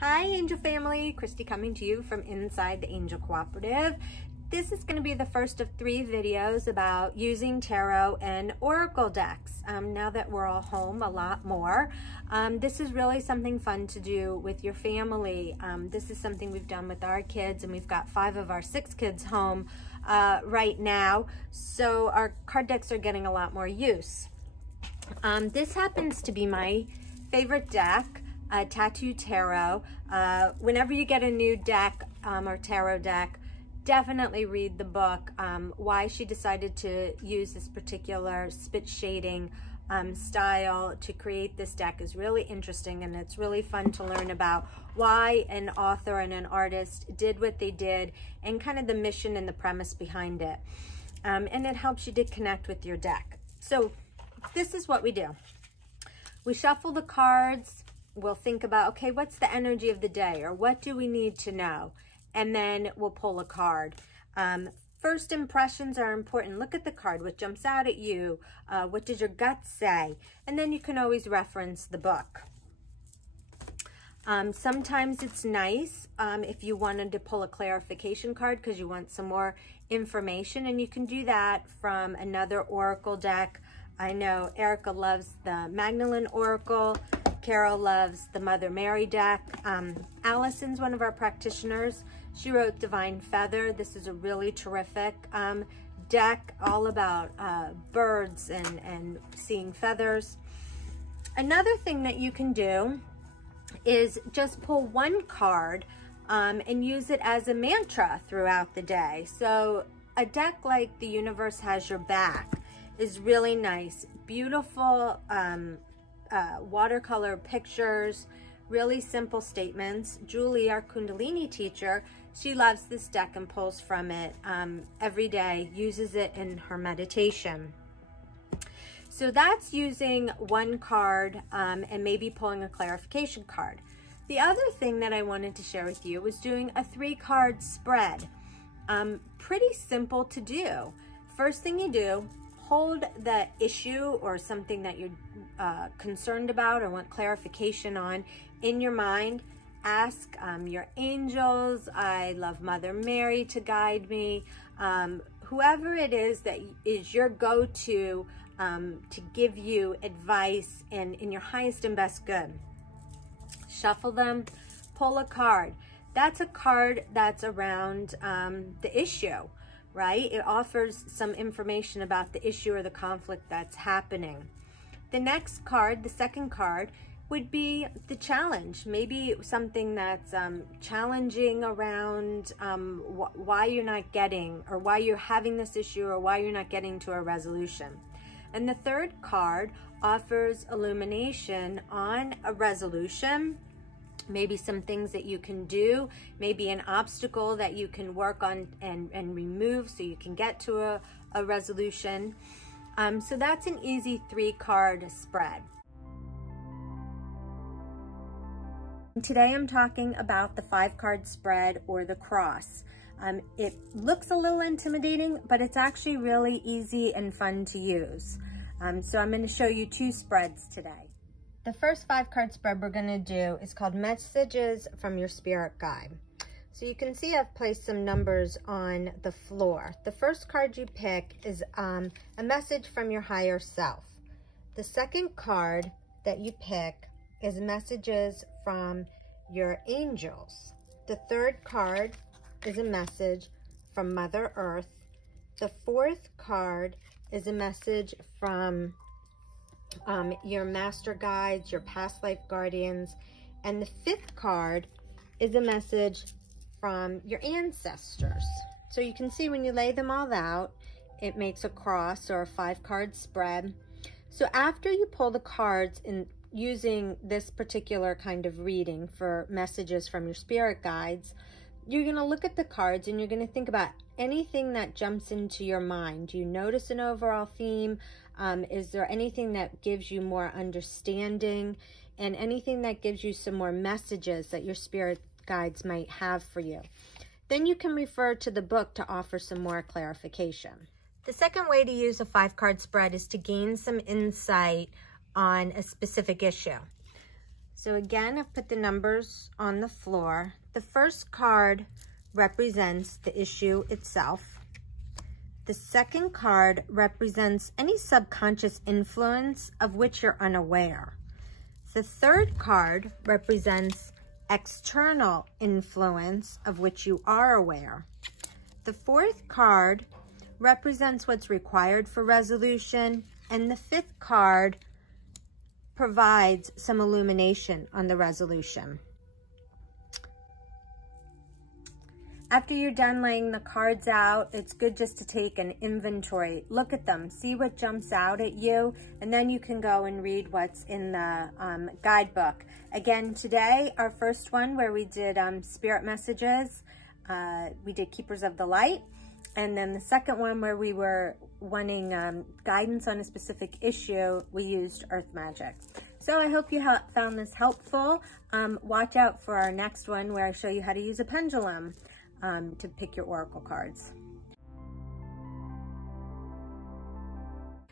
Hi Angel Family, Christy coming to you from inside the Angel Cooperative. This is going to be the first of 3 videos about using tarot and oracle decks. Now that we're all home a lot more, this is really something fun to do with your family. This is something we've done with our kids, and we've got 5 of our 6 kids home right now, so our card decks are getting a lot more use. This happens to be my favorite deck, Tattoo Tarot. Whenever you get a new deck or tarot deck, definitely read the book. Why she decided to use this particular spit shading style to create this deck is really interesting, and it's really fun to learn about why an author and an artist did what they did and kind of the mission and the premise behind it. And it helps you to connect with your deck. So this is what we do. We shuffle the cards. We'll think about, okay, what's the energy of the day, or what do we need to know? And then we'll pull a card. First impressions are important. Look at the card. What jumps out at you? What does your gut say? And then you can always reference the book. Sometimes it's nice if you wanted to pull a clarification card because you want some more information, and you can do that from another oracle deck. I know Erica loves the Magdalene Oracle. Carol loves the Mother Mary deck. Allison's one of our practitioners. She wrote Divine Feather. This is a really terrific deck, all about birds and seeing feathers. Another thing that you can do is just pull one card and use it as a mantra throughout the day. So a deck like The Universe Has Your Back is really nice. Beautiful watercolor pictures, really simple statements. Julie, our Kundalini teacher, she loves this deck and pulls from it every day, uses it in her meditation. So that's using one card and maybe pulling a clarification card. The other thing that I wanted to share with you was doing a 3-card spread. Pretty simple to do. First thing you do, hold the issue or something that you're concerned about or want clarification on in your mind. Ask your angels. I love Mother Mary to guide me. Whoever it is that is your go-to to give you advice and in your highest and best good. Shuffle them, pull a card. That's a card that's around the issue, right? It offers some information about the issue or the conflict that's happening. The next card, the second card, would be the challenge. Maybe something that's challenging around why you're not getting, or why you're having this issue, or why you're not getting to a resolution. And the third card offers illumination on a resolution. Maybe some things that you can do, maybe an obstacle that you can work on and remove so you can get to a resolution. So that's an easy 3-card spread. Today I'm talking about the 5-card spread, or the cross. It looks a little intimidating, but it's actually really easy and fun to use. So I'm going to show you 2 spreads today. The first 5-card spread we're going to do is called Messages from Your Spirit Guide. So you can see I've placed some numbers on the floor. The first card you pick is a message from your higher self. The second card that you pick is messages from your angels. The third card is a message from Mother Earth. The fourth card is a message from your master guides, your past life guardians, and the 5th card is a message from your ancestors. So you can see when you lay them all out, it makes a cross or a 5-card spread. So after you pull the cards in using this particular kind of reading for messages from your spirit guides, you're going to look at the cards and you're going to think about anything that jumps into your mind. Do you notice an overall theme? Is there anything that gives you more understanding, and anything that gives you some more messages that your spirit guides might have for you? Then you can refer to the book to offer some more clarification. The second way to use a 5-card spread is to gain some insight on a specific issue. So again, I've put the numbers on the floor. The first card represents the issue itself. The second card represents any subconscious influence of which you're unaware. The third card represents external influence of which you are aware. The fourth card represents what's required for resolution, and the fifth card provides some illumination on the resolution. After you're done laying the cards out, it's good just to take an inventory. Look at them, see what jumps out at you, and then you can go and read what's in the guidebook. Again, today, our first one where we did spirit messages, we did Keepers of the Light. And then the second one where we were wanting guidance on a specific issue, we used Earth Magic. So I hope you found this helpful. Watch out for our next one where I show you how to use a pendulum to pick your oracle cards.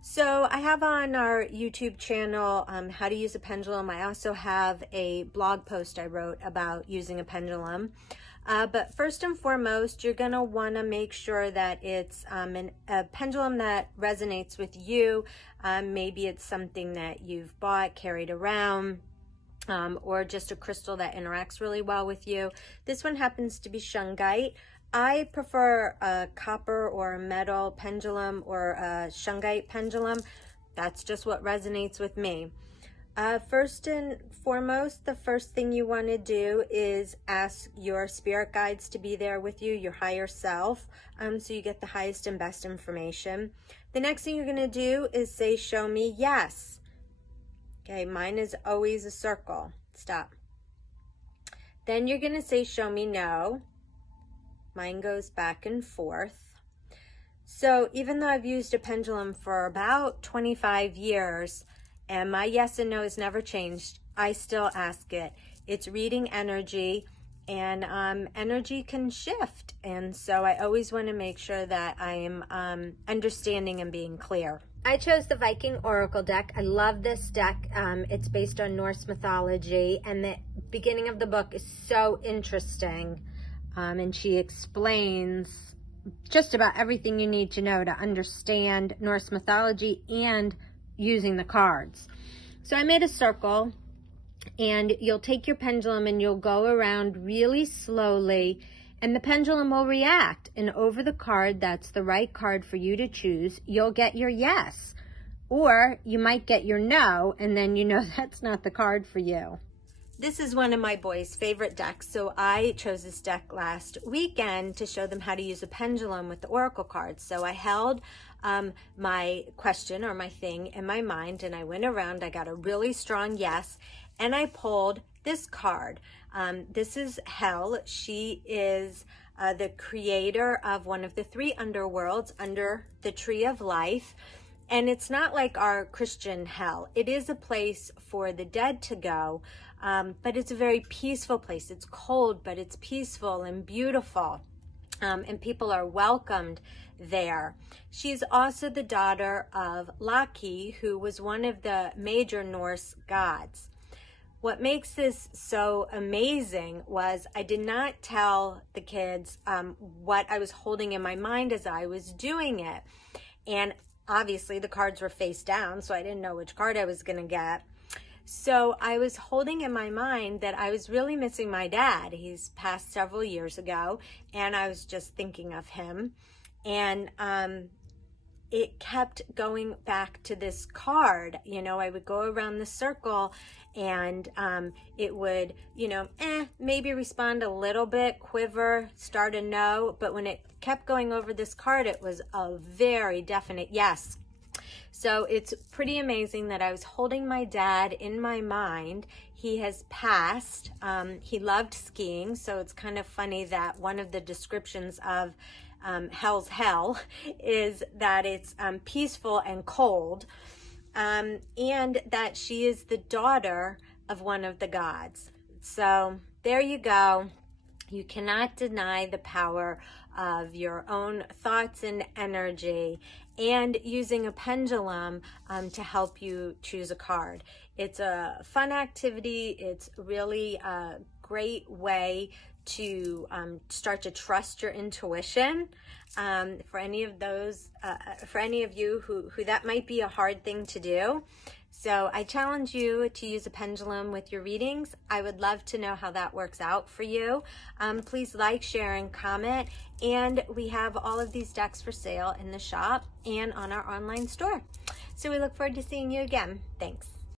So I have on our YouTube channel how to use a pendulum. I also have a blog post I wrote about using a pendulum. But first and foremost, you're going to want to make sure that it's a pendulum that resonates with you. Maybe it's something that you've bought, carried around, or just a crystal that interacts really well with you. This one happens to be shungite. I prefer a copper or a metal pendulum or a shungite pendulum. That's just what resonates with me. First and foremost, the first thing you want to do is ask your spirit guides to be there with you, your higher self, so you get the highest and best information. The next thing you're going to do is say, show me yes. Okay, mine is always a circle. Stop. Then you're going to say, show me no. Mine goes back and forth. So even though I've used a pendulum for about 25 years, and my yes and no has never changed, I still ask it. It's reading energy, and energy can shift. And so I always want to make sure that I am understanding and being clear. I chose the Viking Oracle deck. I love this deck. It's based on Norse mythology, and the beginning of the book is so interesting. And she explains just about everything you need to know to understand Norse mythology and using the cards. So I made a circle, and you'll take your pendulum and you'll go around really slowly, and the pendulum will react, and over the card that's the right card for you to choose, you'll get your yes, or you might get your no, and then you know that's not the card for you. This is one of my boys' favorite decks, so I chose this deck last weekend to show them how to use a pendulum with the oracle cards. So I held my question or my thing in my mind, and I went around. I got a really strong yes, and I pulled this card. This is Hel. She is the creator of one of the 3 underworlds under the Tree of Life. And it's not like our Christian hell. It is a place for the dead to go, but it's a very peaceful place. It's cold, but it's peaceful and beautiful, and people are welcomed there. She's also the daughter of Loki, who was one of the major Norse gods. What makes this so amazing was I did not tell the kids what I was holding in my mind as I was doing it. And obviously the cards were face down, so I didn't know which card I was going to get. So I was holding in my mind that I was really missing my dad. He's passed several years ago, and I was just thinking of him. And it kept going back to this card. You know, I would go around the circle, and it would, you know, maybe respond a little bit, quiver, start a no. But when it kept going over this card, it was a very definite yes. So it's pretty amazing that I was holding my dad in my mind. He has passed. He loved skiing, so it's kind of funny that one of the descriptions of Hell's Hell is that it's peaceful and cold, and that she is the daughter of one of the gods. So there you go. You cannot deny the power of your own thoughts and energy, and using a pendulum to help you choose a card. It's a fun activity. It's really a great way to start to trust your intuition. For any of you who that might be a hard thing to do. So I challenge you to use a pendulum with your readings. I would love to know how that works out for you. Please like, share, and comment. And we have all of these decks for sale in the shop and on our online store. So we look forward to seeing you again. Thanks.